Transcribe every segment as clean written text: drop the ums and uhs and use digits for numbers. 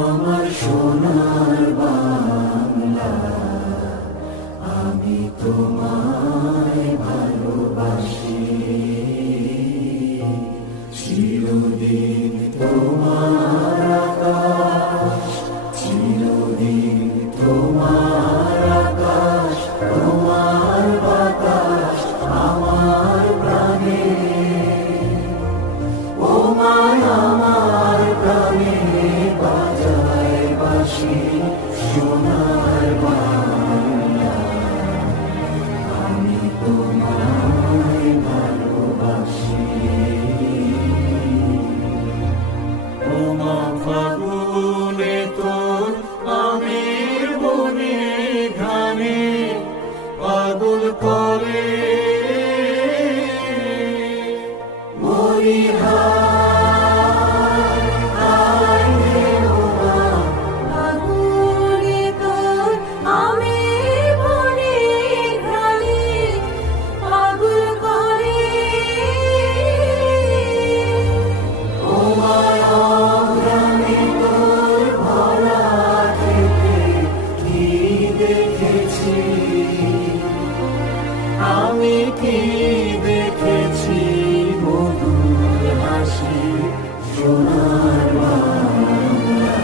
আমার সোনার বাংলা, আমি তোমায় ভালোবাসি। চিরদিন তোমার আকাশ, চিরদিন তোমার আকাশ, তোমার বাতাস আমার প্রাণে, ও মায় আমার প্রাণে বাজায় বাঁশি সোনার বাংলা, আমি তোমায় ভালোবাসি। ও মা ফাগুনে তোর আমের বনে ঘানে পাগল করে মরি আমি কি দেখেছি মধুর হাসি সোনার বাংলা,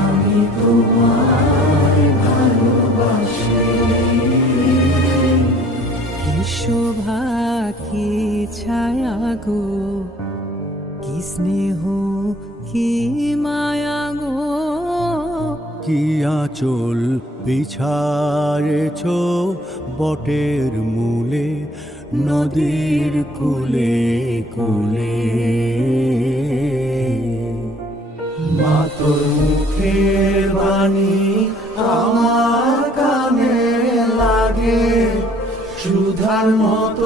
আমি তোমায় ভালোবাসি। কি শোভা কি ছায়া গো, কি স্নেহ কি মায়া গো, কি আঁচল বিছায়েছ বটের মূলে নদীর কূলে কূলে। মা তোর মুখের বাণী আমার কানে লাগে সুধার মতো